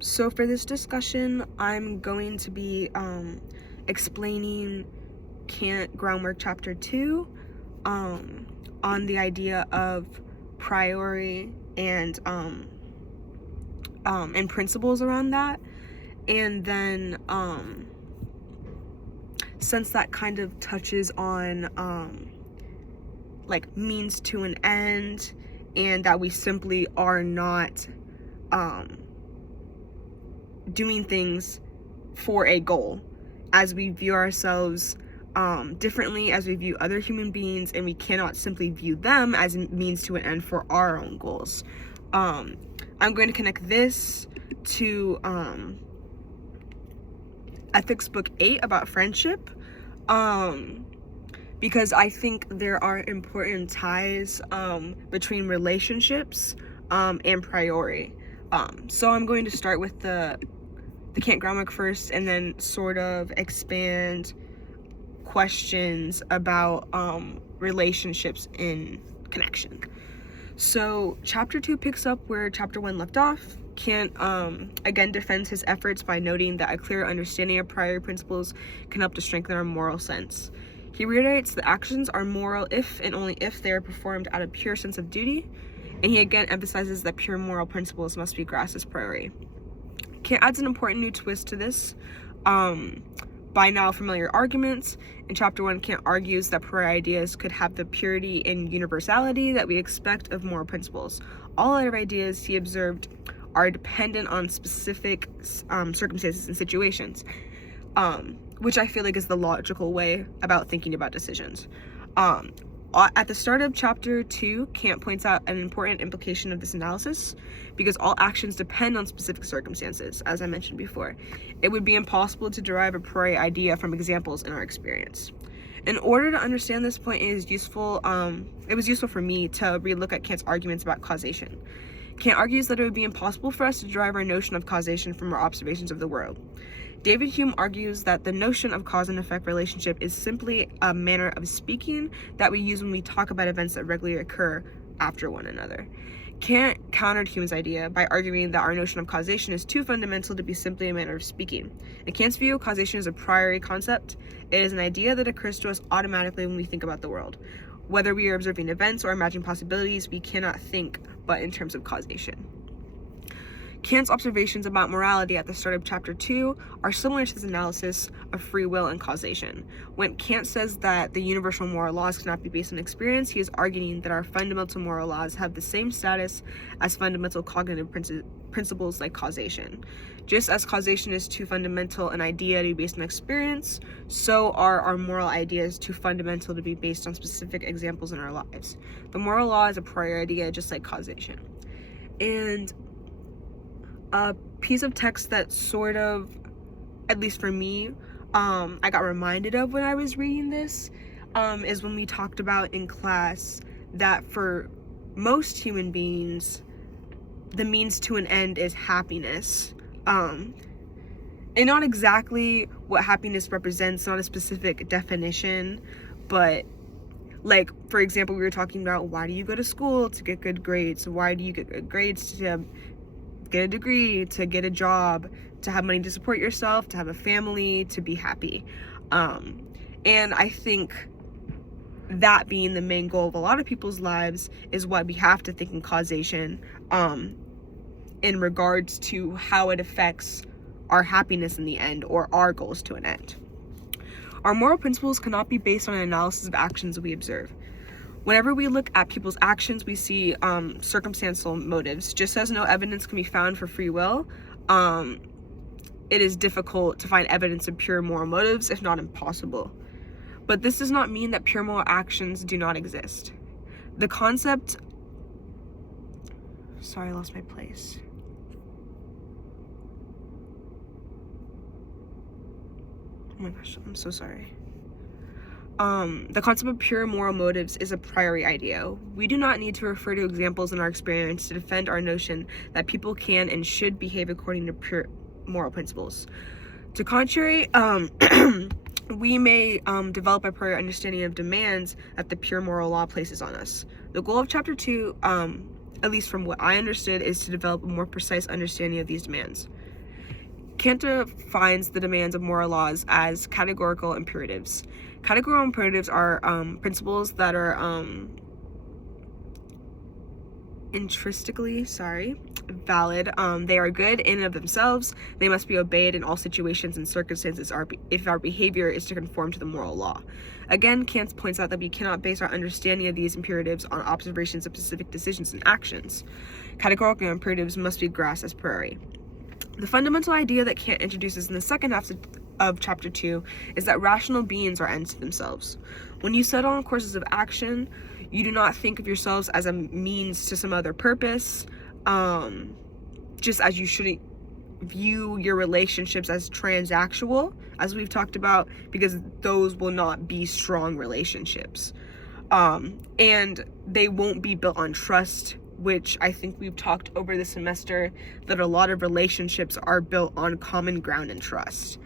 So for this discussion, I'm going to be explaining Kant Groundwork Chapter 2 on the idea of priori and principles around that. And then since that kind of touches on like means to an end, and that we simply are not doing things for a goal, as we view ourselves differently as we view other human beings, and we cannot simply view them as a means to an end for our own goals. I'm going to connect this to Ethics Book 8 about friendship, because I think there are important ties between relationships and priori. So I'm going to start with the Kant Groundwork first, and then sort of expand questions about relationships in connection. So chapter 2 picks up where chapter 1 left off. Kant again defends his efforts by noting that a clear understanding of prior principles can help to strengthen our moral sense. He reiterates that actions are moral if and only if they are performed out of pure sense of duty, and he again emphasizes that pure moral principles must be grasped as priori. Kant adds an important new twist to this by now familiar arguments. In chapter 1, Kant argues that priori ideas could have the purity and universality that we expect of moral principles. All other ideas, he observed, are dependent on specific circumstances and situations, which I feel like is the logical way about thinking about decisions. At the start of chapter 2, Kant points out an important implication of this analysis, because all actions depend on specific circumstances, as I mentioned before. It would be impossible to derive a priori idea from examples in our experience. In order to understand this point, it was useful for me to relook at Kant's arguments about causation. Kant argues that it would be impossible for us to derive our notion of causation from our observations of the world. David Hume argues that the notion of cause and effect relationship is simply a manner of speaking that we use when we talk about events that regularly occur after one another. Kant countered Hume's idea by arguing that our notion of causation is too fundamental to be simply a manner of speaking. In Kant's view, causation is a priori concept. It is an idea that occurs to us automatically when we think about the world. Whether we are observing events or imagining possibilities, we cannot think but in terms of causation. Kant's observations about morality at the start of chapter 2 are similar to this analysis of free will and causation. When Kant says that the universal moral laws cannot be based on experience, he is arguing that our fundamental moral laws have the same status as fundamental cognitive principles like causation. Just as causation is too fundamental an idea to be based on experience, so are our moral ideas too fundamental to be based on specific examples in our lives. The moral law is a prior idea, just like causation. And a piece of text that sort of, at least for me, I got reminded of when I was reading this, is when we talked about in class that for most human beings, the means to an end is happiness. And not exactly what happiness represents, not a specific definition, but like, for example, we were talking about, why do you go to school? To get good grades. Why do you get good grades? To get a degree, to get a job, to have money to support yourself, to have a family, to be happy. And I think that being the main goal of a lot of people's lives is what we have to think in causation in regards to how it affects our happiness in the end, or our goals to an end. Our moral principles cannot be based on an analysis of actions we observe. Whenever we look at people's actions, we see circumstantial motives. Just as no evidence can be found for free will, it is difficult to find evidence of pure moral motives, if not impossible. But this does not mean that pure moral actions do not exist. The concept... Sorry, I lost my place. Oh my gosh, I'm so sorry. The concept of pure moral motives is a priori idea. We do not need to refer to examples in our experience to defend our notion that people can and should behave according to pure moral principles. To contrary, we may develop a prior understanding of demands that the pure moral law places on us. The goal of chapter 2 at least from what I understood, is to develop a more precise understanding of these demands. Kant defines the demands of moral laws as categorical imperatives. Categorical imperatives are principles that are intrinsically valid. They are good in and of themselves. They must be obeyed in all situations and circumstances if our behavior is to conform to the moral law. Again, Kant points out that we cannot base our understanding of these imperatives on observations of specific decisions and actions. Categorical imperatives must be grasped as priori. The fundamental idea that Kant introduces in the second half of chapter 2 is that rational beings are ends to themselves. When you set on courses of action, you do not think of yourselves as a means to some other purpose, just as you shouldn't view your relationships as transactional, as we've talked about, because those will not be strong relationships. And they won't be built on trust, which I think we've talked over the semester, that a lot of relationships are built on common ground and trust.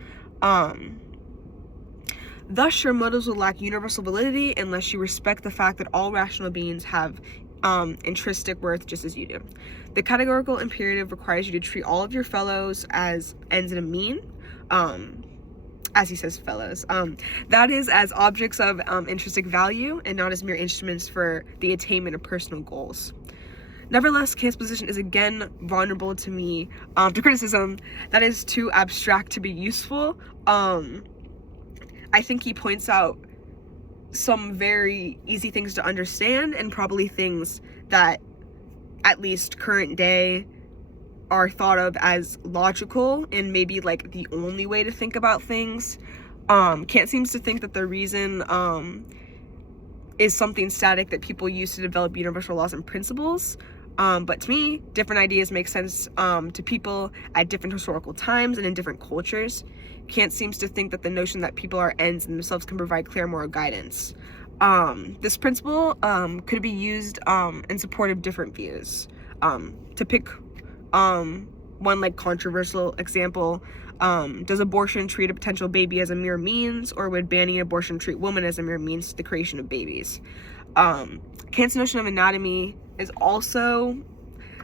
Thus, your motives will lack universal validity unless you respect the fact that all rational beings have intrinsic worth just as you do. The categorical imperative requires you to treat all of your fellows as ends and a mean, as he says fellows, that is, as objects of intrinsic value and not as mere instruments for the attainment of personal goals. Nevertheless, Kant's position is again vulnerable to me, to criticism that is too abstract to be useful. I think he points out some very easy things to understand and probably things that, at least current day, are thought of as logical and maybe like the only way to think about things. Kant seems to think that the reason is something static that people use to develop universal laws and principles. But to me, different ideas make sense to people at different historical times and in different cultures. Kant seems to think that the notion that people are ends in themselves can provide clear moral guidance. This principle could be used in support of different views. To pick one like controversial example, does abortion treat a potential baby as a mere means, or would banning abortion treat women as a mere means to the creation of babies? Kant's notion of anatomy is also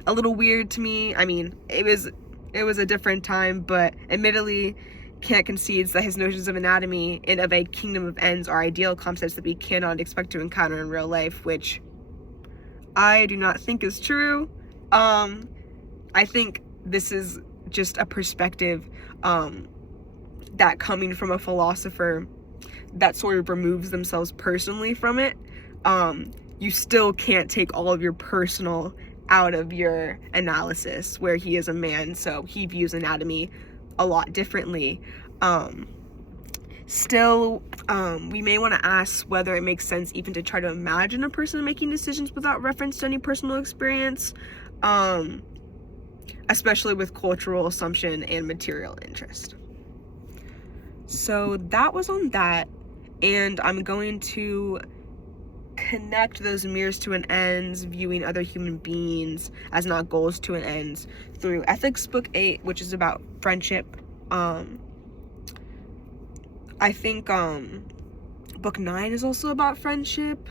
a little weird to me. I mean, it was a different time, but admittedly, Kant concedes that his notions of anatomy and of a kingdom of ends are ideal concepts that we cannot expect to encounter in real life, which I do not think is true. I think this is just a perspective that, coming from a philosopher that sort of removes themselves personally from it, you still can't take all of your personal out of your analysis, where he is a man, so he views anatomy a lot differently. Still, we may want to ask whether it makes sense even to try to imagine a person making decisions without reference to any personal experience, especially with cultural assumption and material interest. So that was on that, and I'm going to connect those mirrors to an ends, viewing other human beings as not goals to an ends, through Ethics Book 8, which is about friendship. I think Book 9 is also about friendship.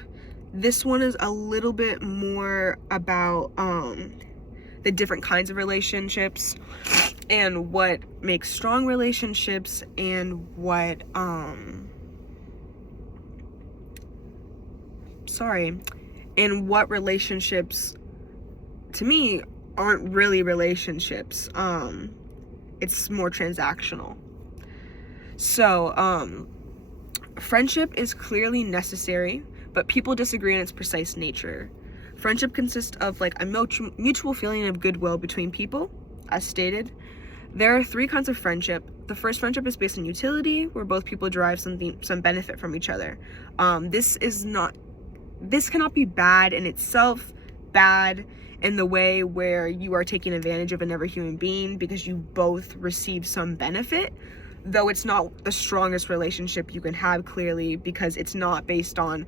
This one is a little bit more about the different kinds of relationships and what makes strong relationships and what and what relationships to me aren't really relationships. It's more transactional. So friendship is clearly necessary, but people disagree on its precise nature. Friendship consists of like a mutual feeling of goodwill between people, as stated. There are 3 kinds of friendship. The first friendship is based on utility, where both people derive some benefit from each other. This cannot be bad in itself, bad in the way where you are taking advantage of another human being because you both receive some benefit, though it's not the strongest relationship you can have, clearly, because it's not based on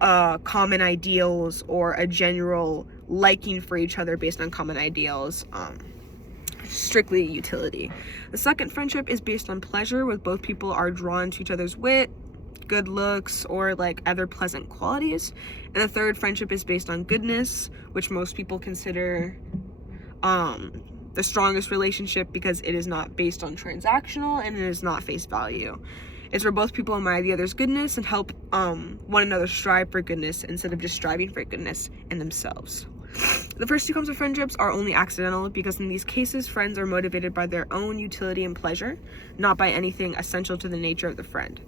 common ideals or a general liking for each other based on common ideals. Strictly utility. The second friendship is based on pleasure, where both people are drawn to each other's wit, good looks, or like other pleasant qualities. And the third, friendship is based on goodness, which most people consider the strongest relationship because it is not based on transactional and it is not face value. It's where both people admire the other's goodness and help one another strive for goodness instead of just striving for goodness in themselves. The first two kinds of friendships are only accidental because in these cases, friends are motivated by their own utility and pleasure, not by anything essential to the nature of the friend.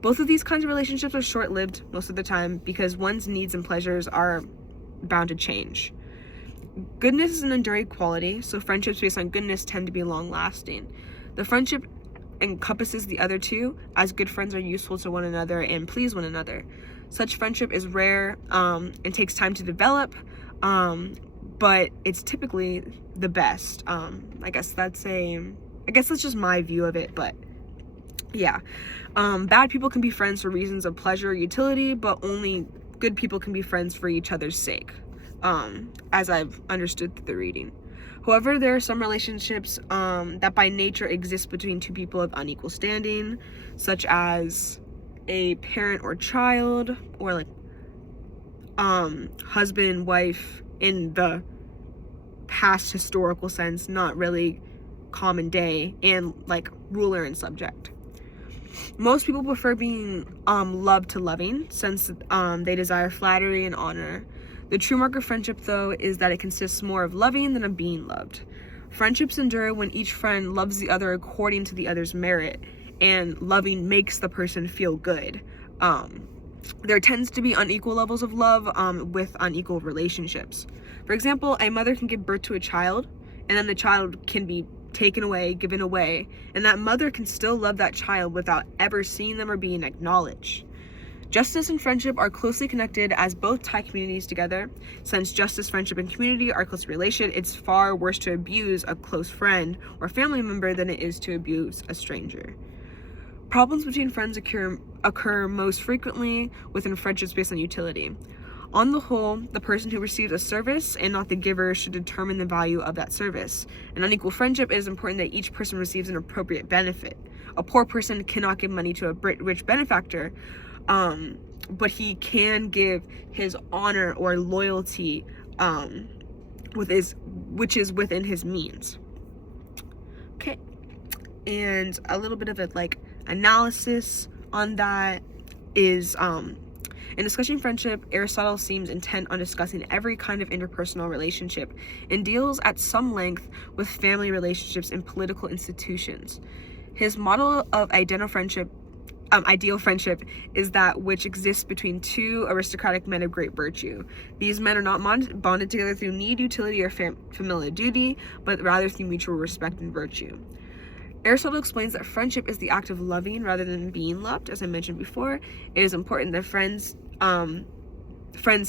Both of these kinds of relationships are short-lived most of the time because one's needs and pleasures are bound to change. Goodness is an enduring quality, so friendships based on goodness tend to be long-lasting. The friendship encompasses the other two, as good friends are useful to one another and please one another. Such friendship is rare and takes time to develop, but it's typically the best. I guess that's just my view of it, but yeah. Bad people can be friends for reasons of pleasure or utility, but only good people can be friends for each other's sake, as I've understood through the reading. However, there are some relationships that by nature exist between two people of unequal standing, such as a parent or child, or like husband and wife in the past historical sense, not really common day, and like ruler and subject. Most people prefer being loved to loving, since they desire flattery and honor. The true mark of friendship, though, is that it consists more of loving than of being loved. Friendships endure when each friend loves the other according to the other's merit, and loving makes the person feel good. There tends to be unequal levels of love with unequal relationships. For example, a mother can give birth to a child, and then the child can be taken away, given away, and that mother can still love that child without ever seeing them or being acknowledged. Justice and friendship are closely connected as both tie communities together. Since justice, friendship, and community are closely related, it's far worse to abuse a close friend or family member than it is to abuse a stranger. Problems between friends occur most frequently within friendships based on utility. On the whole, the person who receives a service and not the giver should determine the value of that service. In unequal friendship, it is important that each person receives an appropriate benefit. A poor person cannot give money to a rich benefactor, but he can give his honor or loyalty, which is within his means. Okay, and a little bit of analysis on that is in discussing friendship, Aristotle seems intent on discussing every kind of interpersonal relationship and deals at some length with family relationships and political institutions. His model of ideal friendship is that which exists between two aristocratic men of great virtue. These men are not bonded together through need, utility, or familial duty, but rather through mutual respect and virtue. Aristotle explains that friendship is the act of loving rather than being loved. As I mentioned before, it is important that friends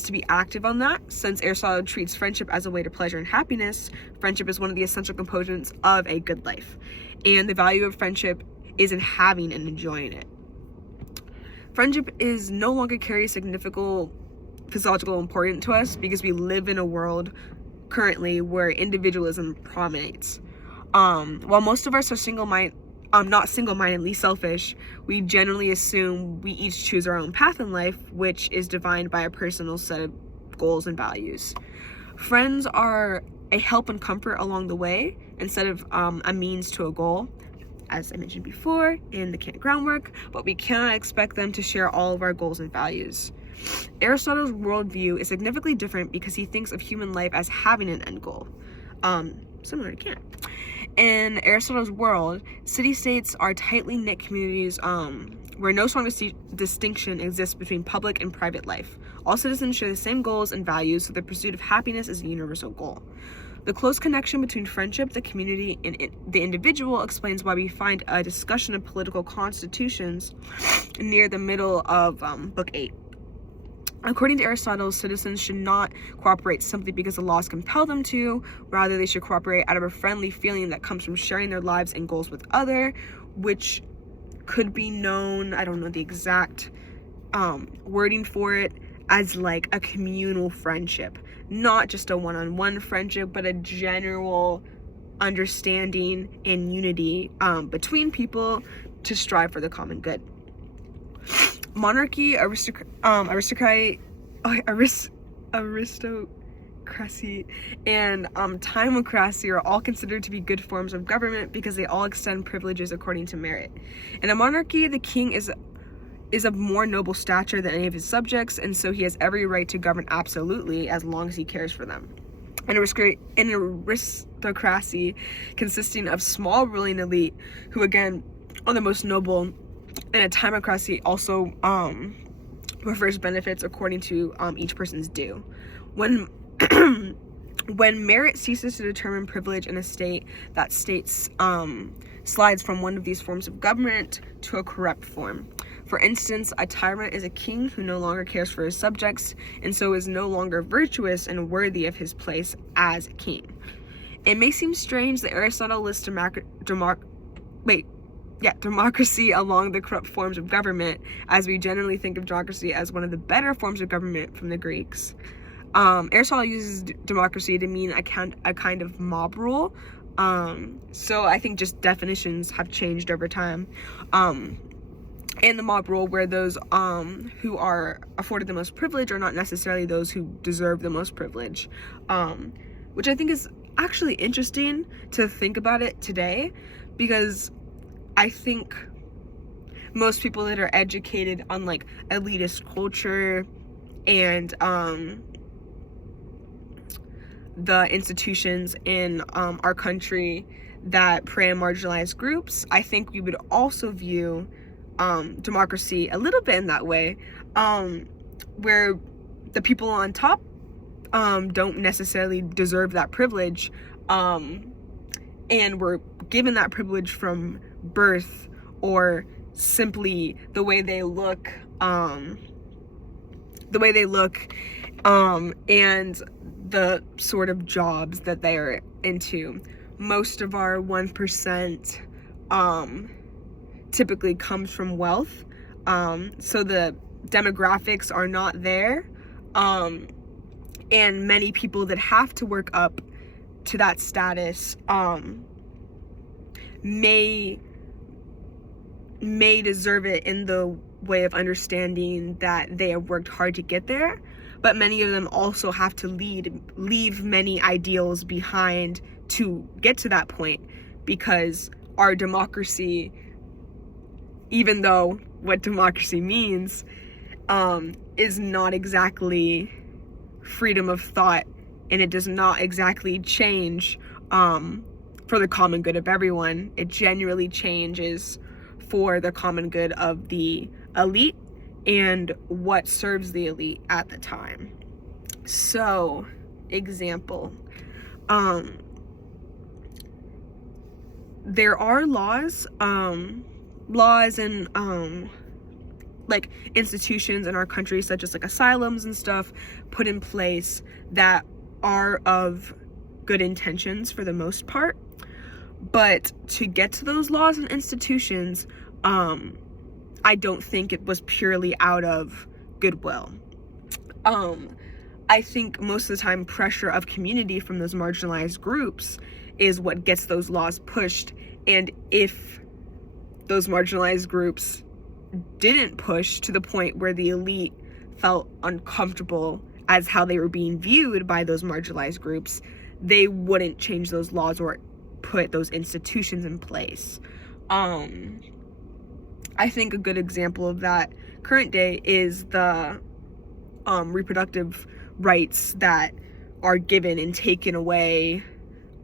to be active on that. Since Aristotle treats friendship as a way to pleasure and happiness, friendship is one of the essential components of a good life. And the value of friendship is in having and enjoying it. Friendship is no longer carries significant physiological importance to us because we live in a world currently where individualism predominates. While most of us are not single-mindedly selfish, we generally assume we each choose our own path in life, which is defined by a personal set of goals and values. Friends are a help and comfort along the way instead of a means to a goal, as I mentioned before in the Kant Groundwork, but we cannot expect them to share all of our goals and values. Aristotle's worldview is significantly different because he thinks of human life as having an end goal, similar to Kant. In Aristotle's world, city-states are tightly knit communities where no strong distinction exists between public and private life. All citizens share the same goals and values, so the pursuit of happiness is a universal goal. The close connection between friendship, the community, and the individual explains why we find a discussion of political constitutions near the middle of Book 8. According to Aristotle, citizens should not cooperate simply because the laws compel them to. Rather, they should cooperate out of a friendly feeling that comes from sharing their lives and goals with others, which could be known, I don't know the exact wording for it, as like a communal friendship. Not just a one-on-one friendship, but a general understanding and unity between people to strive for the common good. monarchy, aristocracy, and timocracy are all considered to be good forms of government because they all extend privileges according to merit. In a monarchy, the king is of more noble stature than any of his subjects, and so he has every right to govern absolutely as long as he cares for them. An aristocracy consisting of small ruling elite who again are the most noble, and a timocracy also refers benefits according to each person's due. When when merit ceases to determine privilege in a state, that state slides from one of these forms of government to a corrupt form. For instance, a tyrant is a king who no longer cares for his subjects and so is no longer virtuous and worthy of his place as a king. It may seem strange that Aristotle lists democracy along the corrupt forms of government, as we generally think of democracy as one of the better forms of government from the Greeks. Aristotle uses democracy to mean a kind of mob rule. So I think just definitions have changed over time. And the mob rule where those who are afforded the most privilege are not necessarily those who deserve the most privilege, which I think is actually interesting to think about it today, because I think most people that are educated on like elitist culture and the institutions in our country that prey on marginalized groups, I think we would also view democracy a little bit in that way, where the people on top don't necessarily deserve that privilege, and were given that privilege from birth or simply the way they look, and the sort of jobs that they are into. Most of our 1% typically comes from wealth, so the demographics are not there, and many people that have to work up to that status may deserve it in the way of understanding that they have worked hard to get there, but many of them also have to leave many ideals behind to get to that point, because our democracy, even though what democracy means is not exactly freedom of thought, and it does not exactly change for the common good of everyone. It genuinely changes for the common good of the elite and what serves the elite at the time. So, example, there are laws and like institutions in our country, such as like asylums and stuff, put in place that are of good intentions for the most part, but to get to those laws and institutions, I don't think it was purely out of goodwill. I think most of the time pressure of community from those marginalized groups is what gets those laws pushed, and if those marginalized groups didn't push to the point where the elite felt uncomfortable as how they were being viewed by those marginalized groups, they wouldn't change those laws or put those institutions in place. I think a good example of that current day is the reproductive rights that are given and taken away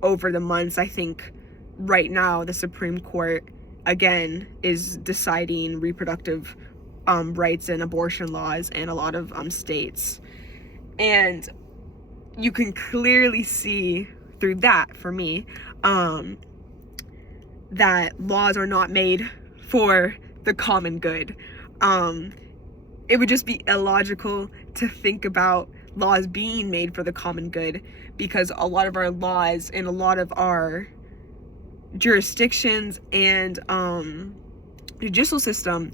over the months. I think right now the Supreme Court again is deciding reproductive rights and abortion laws in a lot of states, and you can clearly see through that, for me, that laws are not made for the common good. It would just be illogical to think about laws being made for the common good, because a lot of our laws and a lot of our jurisdictions and judicial system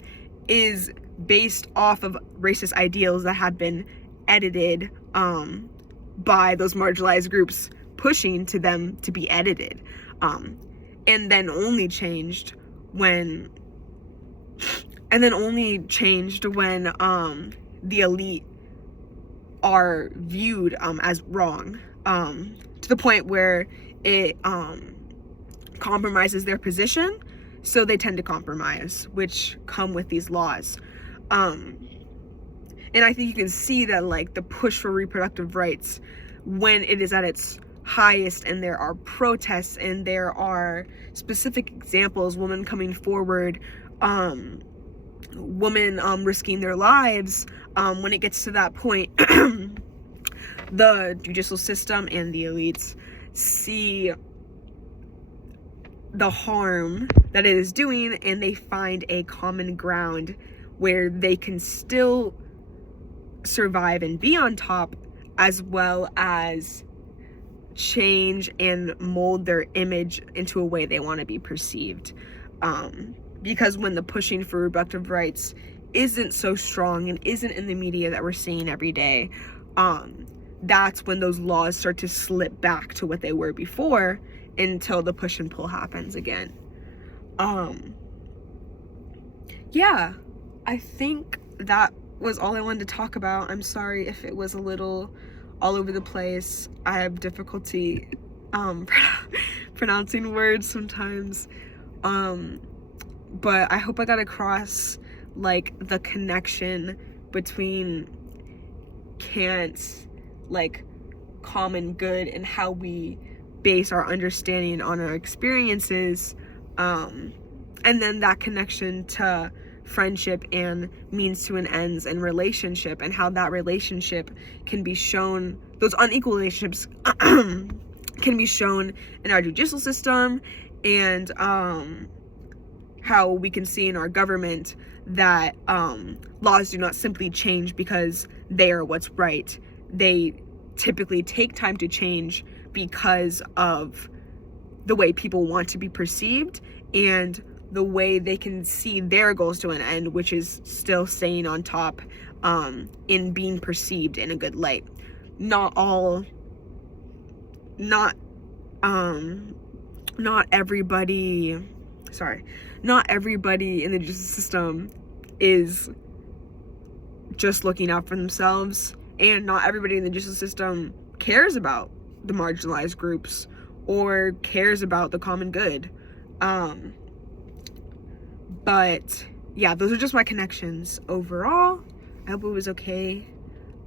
is based off of racist ideals that have been edited by those marginalized groups pushing to them to be edited, and then only changed when and then only changed when the elite are viewed as wrong, to the point where it compromises their position, so they tend to compromise, which come with these laws. And I think you can see that, like, the push for reproductive rights, when it is at its highest and there are protests and there are specific examples, women coming forward, women risking their lives, when it gets to that point, the judicial system and the elites see the harm that it is doing, and they find a common ground where they can still survive and be on top, as well as change and mold their image into a way they want to be perceived. Because when the pushing for reproductive rights isn't so strong and isn't in the media that we're seeing every day, that's when those laws start to slip back to what they were before, until the push and pull happens again. Yeah, I think that was all I wanted to talk about. I'm sorry if it was a little all over the place. I have difficulty pronouncing words sometimes, but I hope I got across, like, the connection between Kant's, like, common good and how we base our understanding on our experiences, and then that connection to friendship and means to an ends and relationship, and how that relationship can be shown, those unequal relationships can be shown in our judicial system, and how we can see in our government that laws do not simply change because they are what's right. They typically take time to change because of the way people want to be perceived and the way they can see their goals to an end, which is still staying on top, in being perceived in a good light. Not everybody in the justice system is just looking out for themselves, and not everybody in the justice system cares about the marginalized groups or cares about the common good. But yeah, those are just my connections overall. I hope it was okay.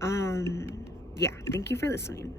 Yeah, thank you for listening.